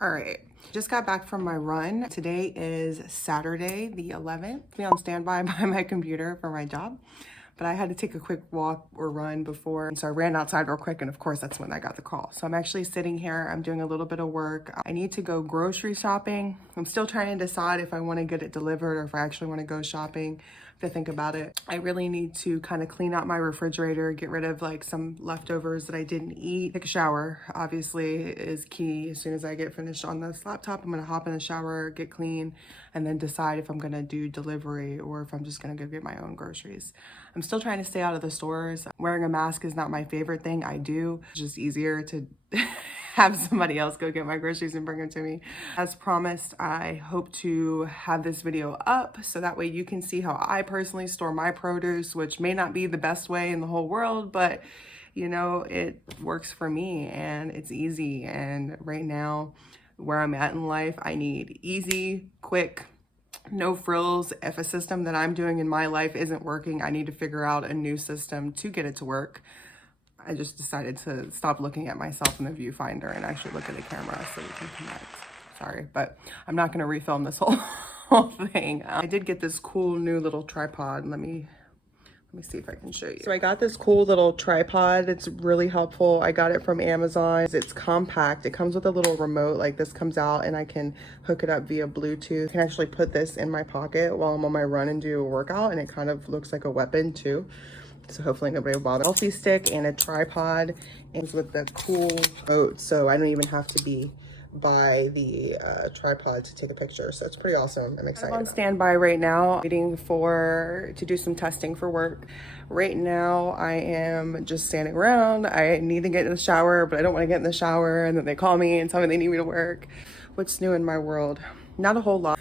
All right, just got back from my run. Today is Saturday, the 11th. Be on standby by my computer for my job, but I had to take a quick walk or run before. And so I ran outside real quick, and of course that's when I got the call. So I'm actually sitting here, I'm doing a little bit of work. I need to go grocery shopping. I'm still trying to decide if I want to get it delivered or if I actually want to go shopping. To think about it. I really need to kind of clean out my refrigerator, get rid of like some leftovers that I didn't eat. Take a shower, obviously, is key. As soon as I get finished on this laptop, I'm gonna hop in the shower, get clean, and then decide if I'm gonna do delivery or if I'm just gonna go get my own groceries. I'm still trying to stay out of the stores. Wearing a mask is not my favorite thing. I do. It's just easier to have somebody else go get my groceries and bring them to me. As promised, I hope to have this video up so that way you can see how I personally store my produce, which may not be the best way in the whole world, but you know, it works for me and it's easy. And right now, where I'm at in life, I need easy, quick, no frills. If a system that I'm doing in my life isn't working, I need to figure out a new system to get it to work. I just decided to stop looking at myself in the viewfinder and actually look at the camera so we can connect. Sorry, but I'm not gonna refilm this whole thing. I did get this cool new little tripod. Let me see if I can show you. So I got this cool little tripod. It's really helpful. I got it from Amazon. It's compact. It comes with a little remote. Like this comes out and I can hook it up via Bluetooth. I can actually put this in my pocket while I'm on my run and do a workout, and it kind of looks like a weapon too. So hopefully nobody will bother. Selfie stick and a tripod, and with the cool remote, so I don't even have to be by the tripod to take a picture. So it's pretty awesome. I'm excited. I'm on standby right now, waiting to do some testing for work. Right now, I am just standing around. I need to get in the shower, but I don't want to get in the shower. And then they call me and tell me they need me to work. What's new in my world? Not a whole lot.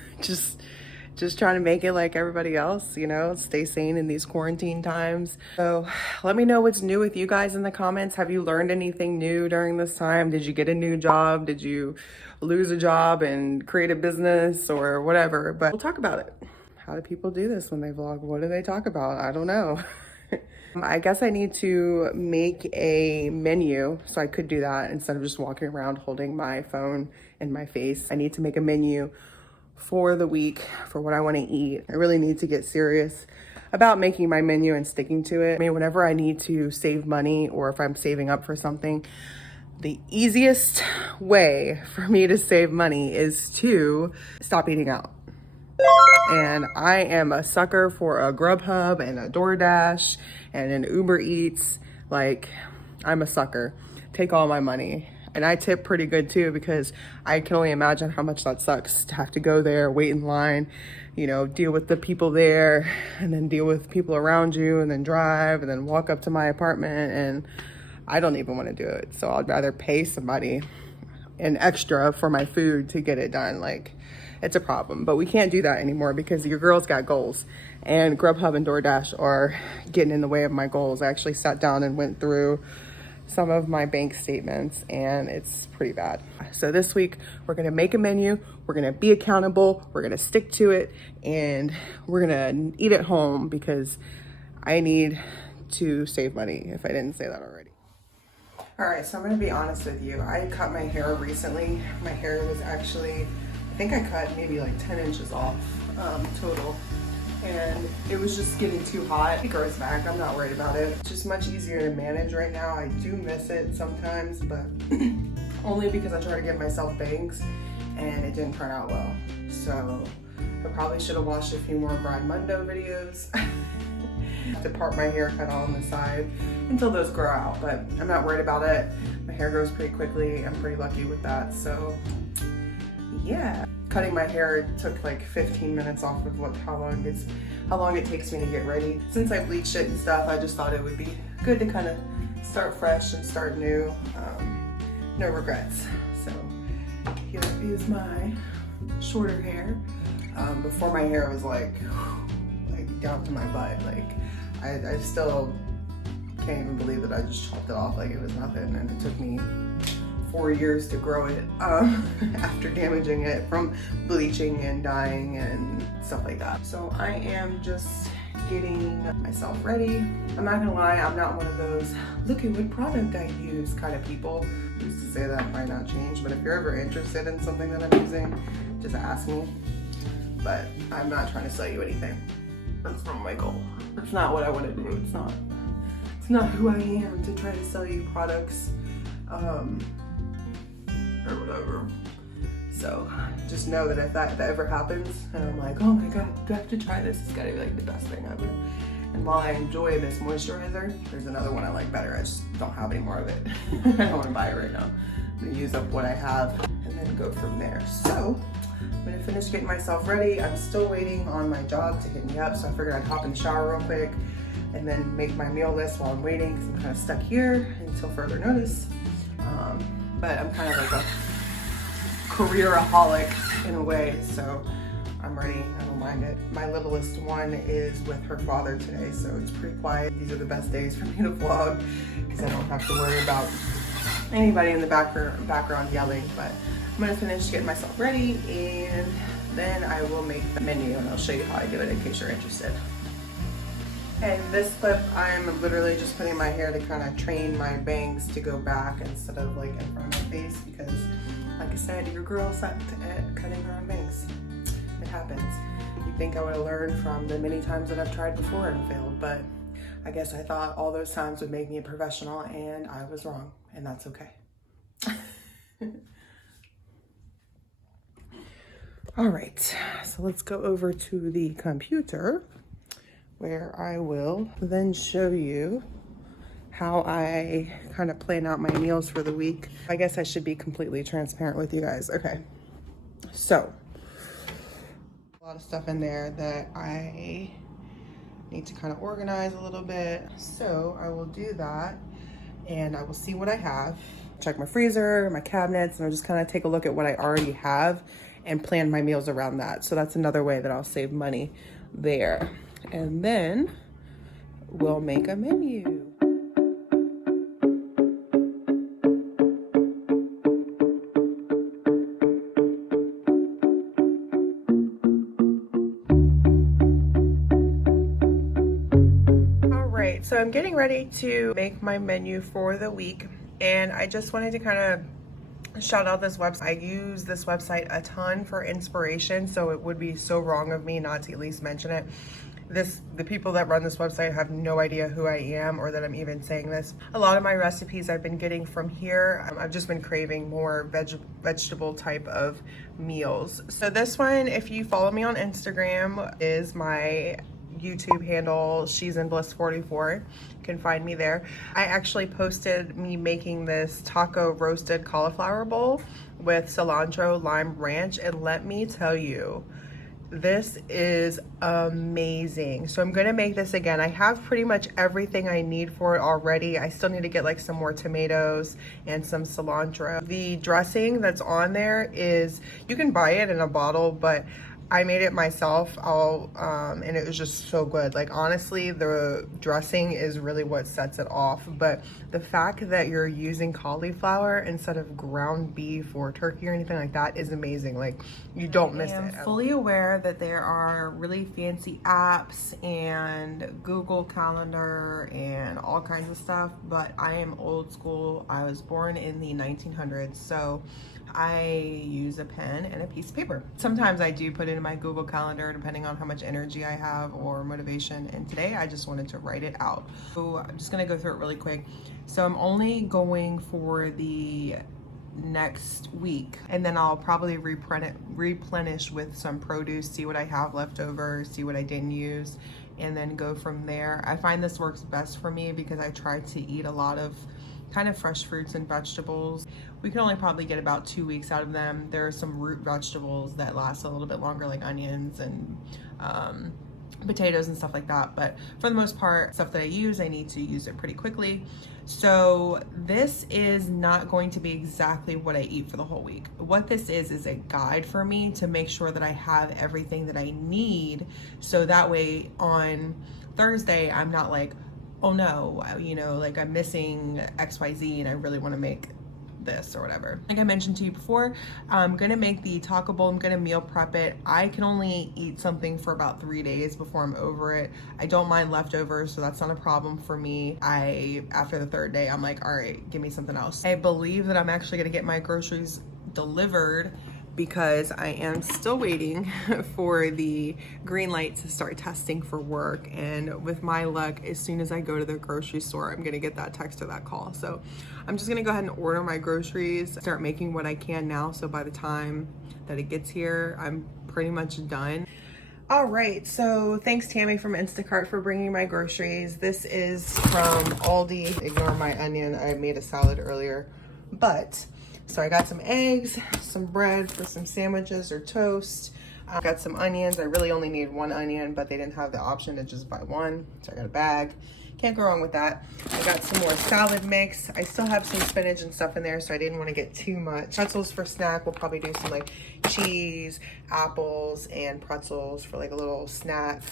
Just trying to make it like everybody else, you know, stay sane in these quarantine times. So let me know what's new with you guys in the comments. Have you learned anything new during this time? Did you get a new job? Did you lose a job and create a business or whatever? But we'll talk about it. How do people do this when they vlog? What do they talk about? I don't know. I guess I need to make a menu, so I could do that instead of just walking around holding my phone in my face. I need to make a menu for the week for what I want to eat. I really need to get serious about making my menu and sticking to it. I mean, whenever I need to save money or if I'm saving up for something, the easiest way for me to save money is to stop eating out. And I am a sucker for a Grubhub and a DoorDash and an Uber Eats. Like, I'm a sucker. Take all my money. And I tip pretty good too, because I can only imagine how much that sucks to have to go there, wait in line, you know, deal with the people there and then deal with people around you and then drive and then walk up to my apartment. And I don't even want to do it. So I'd rather pay somebody an extra for my food to get it done. Like, it's a problem, but we can't do that anymore because your girl's got goals, and Grubhub and DoorDash are getting in the way of my goals. I actually sat down and went through some of my bank statements and it's pretty bad. So this week we're gonna make a menu, we're gonna be accountable, we're gonna stick to it, and we're gonna eat at home because I need to save money if I didn't say that already. All right, so I'm gonna be honest with you. I cut my hair recently. My hair was actually, I think I cut maybe like 10 inches off total. And it was just getting too hot. It grows back, I'm not worried about it. It's just much easier to manage right now. I do miss it sometimes, but only because I try to give myself bangs and it didn't turn out well. So I probably should have watched a few more Brad Mundo videos. To part my hair kind of on the side until those grow out, but I'm not worried about it. My hair grows pretty quickly. I'm pretty lucky with that, so yeah. Cutting my hair took like 15 minutes off of how long it takes me to get ready. Since I bleached it and stuff, I just thought it would be good to kind of start fresh and start new. No regrets. So here is my shorter hair. Before, my hair was like down to my butt. Like I still can't even believe that I just chopped it off like it was nothing, and it took me 4 years to grow it after damaging it from bleaching and dyeing and stuff like that. So I am just getting myself ready. I'm not gonna lie, I'm not one of those look at what product I use kind of people. I used to say that might not change, but if you're ever interested in something that I'm using, just ask me. But I'm not trying to sell you anything. That's not my goal. That's not what I want to do. It's not who I am to try to sell you products or whatever. So just know that if that ever happens and I'm like, oh my god, I have to try this, it's gotta be like the best thing ever. And while I enjoy this moisturizer, there's another one I like better. I just don't have any more of it. I don't want to buy it right now. I'm gonna use up what I have and then go from there. So I'm gonna finish getting myself ready. I'm still waiting on my job to hit me up, so I figured I'd hop in the shower real quick and then make my meal list while I'm waiting because I'm kind of stuck here until further notice. But I'm kind of like a careeraholic in a way, so I'm ready. I don't mind it. My littlest one is with her father today, so it's pretty quiet. These are the best days for me to vlog because I don't have to worry about anybody in the background yelling. But I'm gonna finish getting myself ready and then I will make the menu and I'll show you how I do it in case you're interested. And this clip, I'm literally just putting my hair to kind of train my bangs to go back instead of like in front of my face because, like I said, your girl sucked at cutting her own bangs. It happens. You think I would have learned from the many times that I've tried before and failed, but I guess I thought all those times would make me a professional and I was wrong, and that's okay. All right, so let's go over to the computer where I will then show you how I kind of plan out my meals for the week. I guess I should be completely transparent with you guys. Okay, so a lot of stuff in there that I need to kind of organize a little bit. So I will do that and I will see what I have. Check my freezer, my cabinets, and I'll just kind of take a look at what I already have and plan my meals around that. So that's another way that I'll save money there. And then we'll make a menu. All right, so I'm getting ready to make my menu for the week, and I just wanted to kind of shout out this website. I use this website a ton for inspiration, so it would be so wrong of me not to at least mention it. The people that run this website have no idea who I am or that I'm even saying this. A lot of my recipes I've been getting from here. I've just been craving more vegetable type of meals. So this one, if you follow me on Instagram, is my YouTube handle, She's in Bliss 44. You can find me there. I actually posted me making this taco roasted cauliflower bowl with cilantro, lime ranch, and let me tell you, this is amazing. So I'm gonna make this again. I have pretty much everything I need for it already. I still need to get like some more tomatoes and some cilantro. The dressing that's on there is, you can buy it in a bottle, but I made it myself, and it was just so good. Like honestly, the dressing is really what sets it off, but the fact that you're using cauliflower instead of ground beef or turkey or anything like that is amazing. Like you don't miss it. I'm fully aware that there are really fancy apps and Google Calendar and all kinds of stuff, but I am old school. I was born in the 1900s, so I use a pen and a piece of paper. Sometimes I do put it in my Google Calendar depending on how much energy I have or motivation, and today I just wanted to write it out. So I'm just gonna go through it really quick. So I'm only going for the next week, and then I'll probably replenish with some produce, see what I have left over, see what I didn't use, and then go from there. I find this works best for me because I try to eat a lot of kind of fresh fruits and vegetables. We can only probably get about 2 weeks out of them. There are some root vegetables that last a little bit longer, like onions and potatoes and stuff like that. But for the most part, stuff that I use, I need to use it pretty quickly. So this is not going to be exactly what I eat for the whole week. What this is a guide for me to make sure that I have everything that I need. So that way on Thursday, I'm not like, oh no, you know, like I'm missing XYZ and I really want to make this or whatever. Like I mentioned to you before, I'm gonna make the taco bowl. I'm gonna meal prep it. I can only eat something for about 3 days before I'm over it. I don't mind leftovers, so that's not a problem for me. After the third day, I'm like, all right, give me something else. I believe that I'm actually gonna get my groceries delivered because I am still waiting for the green light to start testing for work. And with my luck, as soon as I go to the grocery store, I'm gonna get that text or that call. So I'm just gonna go ahead and order my groceries, start making what I can now. So by the time that it gets here, I'm pretty much done. All right, so thanks Tammy from Instacart for bringing my groceries. This is from Aldi. Ignore my onion, I made a salad earlier. So I got some eggs, some bread for some sandwiches or toast. I got some onions. I really only need 1 onion, but they didn't have the option to just buy 1. So I got a bag. Can't go wrong with that. I got some more salad mix. I still have some spinach and stuff in there, so I didn't want to get too much. Pretzels for snack. We'll probably do some like cheese, apples, and pretzels for like a little snack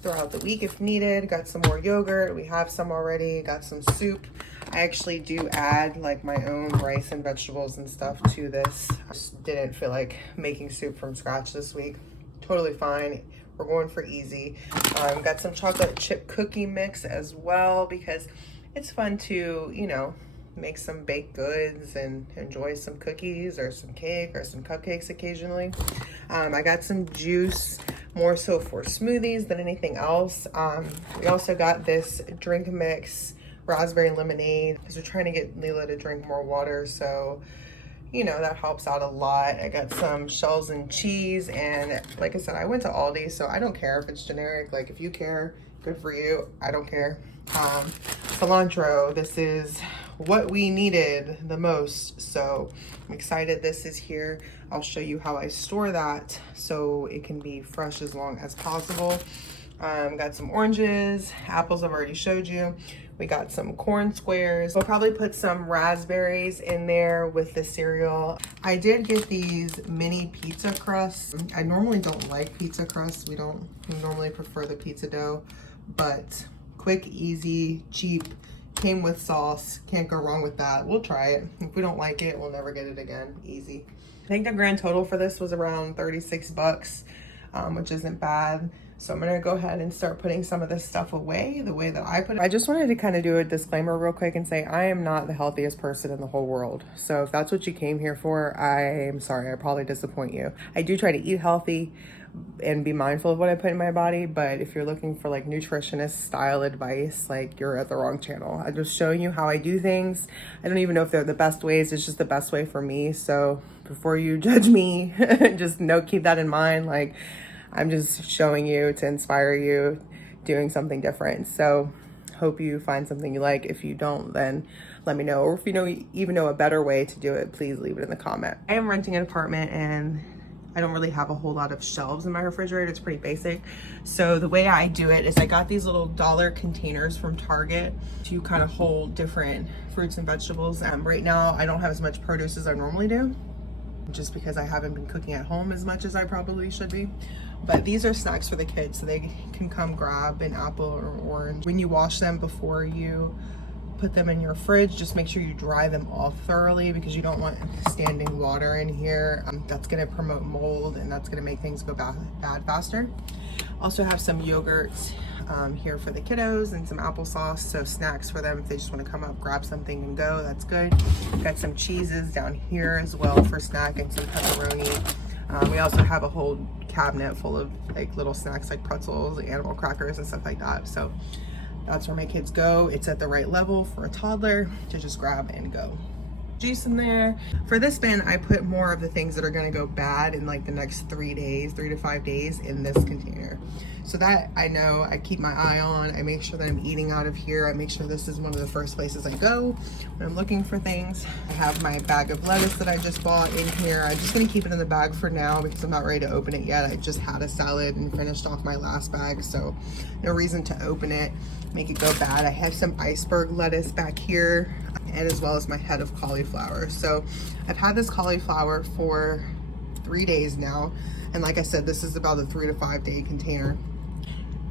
throughout the week if needed. Got some more yogurt. We have some already. Got some soup. I actually do add like my own rice and vegetables and stuff to this. I just didn't feel like making soup from scratch this week. Totally fine. We're going for easy. Got some chocolate chip cookie mix as well because it's fun to, you know, make some baked goods and enjoy some cookies or some cake or some cupcakes occasionally. I got some juice, more so for smoothies than anything else. We also got this drink mix, raspberry lemonade, because we're trying to get Leela to drink more water, so you know that helps out a lot. I got some shells and cheese, and like I said, I went to Aldi, so I don't care if it's generic. Like if you care, good for you. I don't care. Cilantro, this is what we needed the most, so I'm excited this is here. I'll show you how I store that so it can be fresh as long as possible. Got some oranges, apples I've already showed you. We got some corn squares. We'll probably put some raspberries in there with the cereal. I did get these mini pizza crusts. I normally don't like pizza crusts. We normally prefer the pizza dough, but quick, easy, cheap, came with sauce. Can't go wrong with that. We'll try it. If we don't like it, we'll never get it again. Easy. I think the grand total for this was around 36 bucks, which isn't bad. So I'm gonna go ahead and start putting some of this stuff away the way that I put it. I just wanted to kind of do a disclaimer real quick and say I am not the healthiest person in the whole world. So if that's what you came here for, I'm sorry, I probably disappoint you. I do try to eat healthy and be mindful of what I put in my body, but if you're looking for like nutritionist style advice, like you're at the wrong channel. I'm just showing you how I do things. I don't even know if they're the best ways, it's just the best way for me. So before you judge me, just keep that in mind. Like I'm just showing you to inspire you, doing something different. So hope you find something you like. If you don't, then let me know. Or if you even know a better way to do it, please leave it in the comment. I am renting an apartment and I don't really have a whole lot of shelves in my refrigerator. It's pretty basic. So the way I do it is I got these little dollar containers from Target to kind of hold different fruits and vegetables. Right now, I don't have as much produce as I normally do, just because I haven't been cooking at home as much as I probably should be. But these are snacks for the kids, so they can come grab an apple or orange. When you wash them before you put them in your fridge, just make sure you dry them off thoroughly because you don't want standing water in here. That's gonna promote mold and that's gonna make things go bad faster. Also have some yogurt here for the kiddos and some applesauce, so snacks for them if they just want to come up, grab something and go, that's good. Got some cheeses down here as well for snack and some pepperoni. We also have a whole cabinet full of like little snacks like pretzels, animal crackers and stuff like that. So that's where my kids go. It's at the right level for a toddler to just grab and go. Juice in there. For this bin, I put more of the things that are gonna go bad in like the next 3 to 5 days in this container. So that I know I keep my eye on. I make sure that I'm eating out of here. I make sure this is one of the first places I go when I'm looking for things. I have my bag of lettuce that I just bought in here. I'm just gonna keep it in the bag for now because I'm not ready to open it yet. I just had a salad and finished off my last bag, so no reason to open it, make it go bad. I have some iceberg lettuce back here, and as well as my head of cauliflower. So I've had this cauliflower for 3 days now, and like I said, this is about a 3 to 5 day container.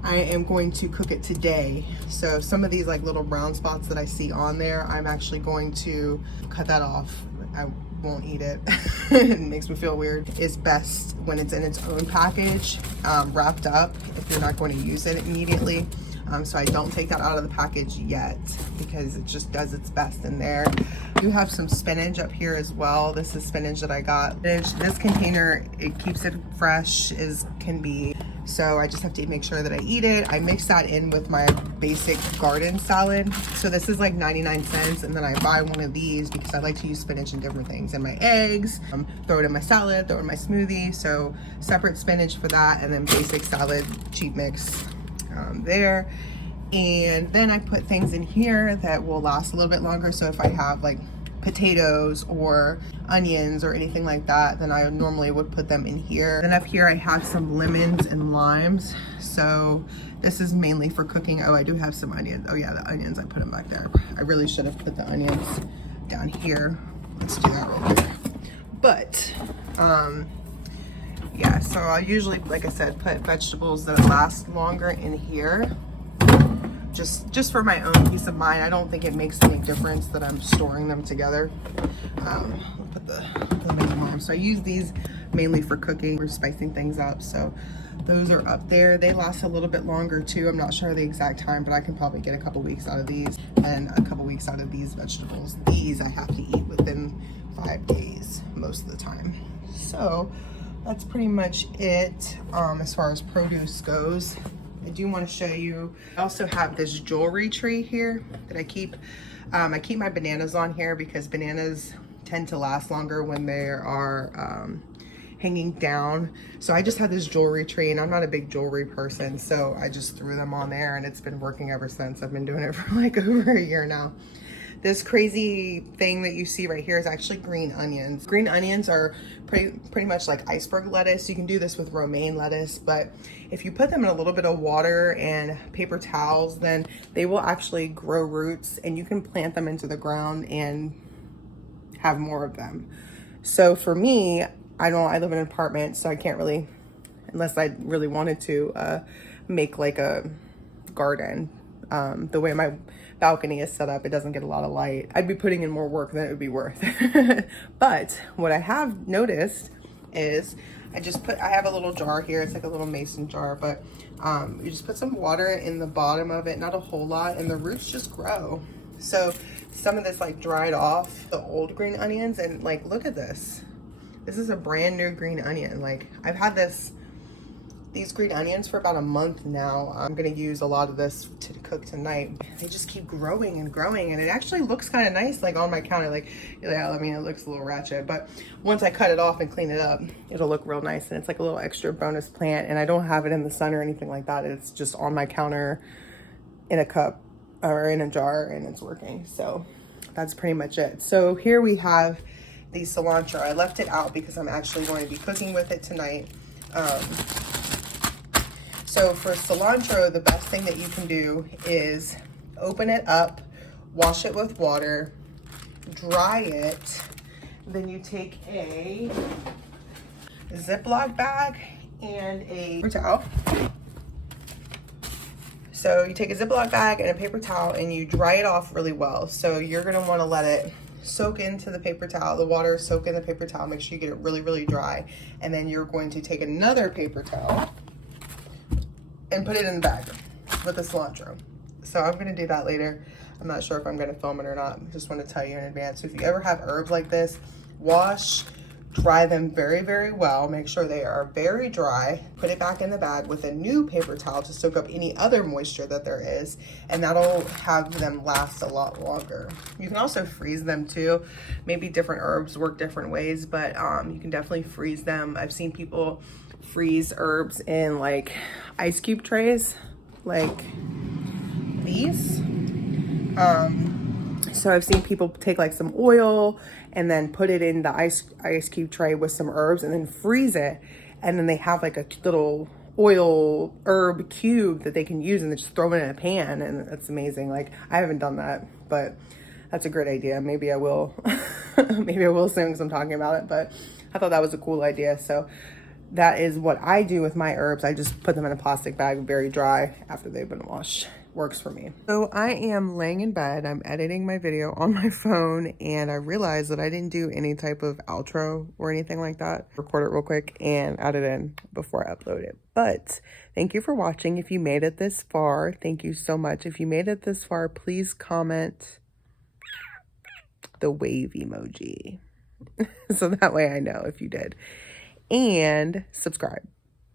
I am going to cook it today. So some of these like little brown spots that I see on there, I'm actually going to cut that off. I won't eat it. It makes me feel weird. It's best when it's in its own package, wrapped up, if you're not going to use it immediately. So I don't take that out of the package yet because it just does its best in there. I do have some spinach up here as well. This is spinach that I got. This container, it keeps it fresh as can be. So I just have to make sure that I eat it. I mix that in with my basic garden salad. So this is like 99 cents. And then I buy one of these because I like to use spinach in different things. And my eggs, throw it in my salad, throw it in my smoothie. So separate spinach for that. And then basic salad, cheap mix there. And then I put things in here that will last a little bit longer. So if I have like potatoes or onions or anything like that, then I normally would put them in here. Then up here I have some lemons and limes. So this is mainly for cooking. Oh, I do have some onions. Oh yeah, the onions, I put them back there. I really should have put the onions down here. Let's do that real quick. But yeah, so I usually, like I said, put vegetables that last longer in here. Just for my own peace of mind. I don't think it makes any difference that I'm storing them together. I'll put the lemon lime. So I use these mainly for cooking or spicing things up. So those are up there. They last a little bit longer too. I'm not sure the exact time, but I can probably get a couple weeks out of these and a couple weeks out of these vegetables. These I have to eat within 5 days most of the time. So that's pretty much it as far as produce goes. I do want to show you, I also have this jewelry tree here that I keep. I keep my bananas on here because bananas tend to last longer when they are hanging down. So I just have this jewelry tree, and I'm not a big jewelry person, so I just threw them on there, and it's been working ever since. I've been doing it for like over a year now. This crazy thing that you see right here is actually green onions. Green onions are pretty much like iceberg lettuce. You can do this with romaine lettuce, but if you put them in a little bit of water and paper towels, then they will actually grow roots, and you can plant them into the ground and have more of them. So for me, I live in an apartment, so I can't really, unless I really wanted to, make like a garden. The way my balcony is set up, it doesn't get a lot of light. I'd be putting in more work than it would be worth. But what I have noticed is I have a little jar here. It's like a little mason jar, but you just put some water in the bottom of it, not a whole lot, and the roots just grow. So some of this like dried off the old green onions, and like, look at this. This is a brand new green onion. Like, I've had these green onions for about a month now. I'm gonna use a lot of this to cook tonight. They just keep growing and growing, and it actually looks kind of nice, like on my counter. Like, yeah, I mean, it looks a little ratchet, but once I cut it off and clean it up, it'll look real nice. And it's like a little extra bonus plant, and I don't have it in the sun or anything like that. It's just on my counter in a cup or in a jar, and it's working. So that's pretty much it. So here we have the cilantro. I left it out because I'm actually going to be cooking with it tonight. So for cilantro, the best thing that you can do is open it up, wash it with water, dry it. Then you take a Ziploc bag and a paper towel. So you take a Ziploc bag and a paper towel and you dry it off really well. So you're gonna wanna let it soak into the paper towel, the water soak in the paper towel, make sure you get it really, really dry. And then you're going to take another paper towel and put it in the bag with the cilantro. So I'm gonna do that later. I'm not sure if I'm gonna film it or not. I just wanna tell you in advance. So if you ever have herbs like this, wash, dry them very, very well. Make sure they are very dry. Put it back in the bag with a new paper towel to soak up any other moisture that there is, and that'll have them last a lot longer. You can also freeze them too. Maybe different herbs work different ways, but you can definitely freeze them. I've seen people freeze herbs in like ice cube trays like these. So I've seen people take like some oil and then put it in the ice cube tray with some herbs and then freeze it, and then they have like a little oil herb cube that they can use, and they just throw it in a pan, and it's amazing. Like, I haven't done that, but that's a great idea. Maybe I will. Maybe I will soon because I'm talking about it, but I thought that was a cool idea. So that is what I do with my herbs. I just put them in a plastic bag, very dry, after they've been washed. Works for me. So I am laying in bed. I'm editing my video on my phone, and I realized that I didn't do any type of outro or anything like that. Record it real quick and add it in before I upload it. But thank you for watching. If you made it this far, thank you so much. If you made it this far, please comment the wave emoji. So that way I know if you did. And subscribe,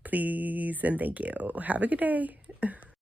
please, and thank you. Have a good day.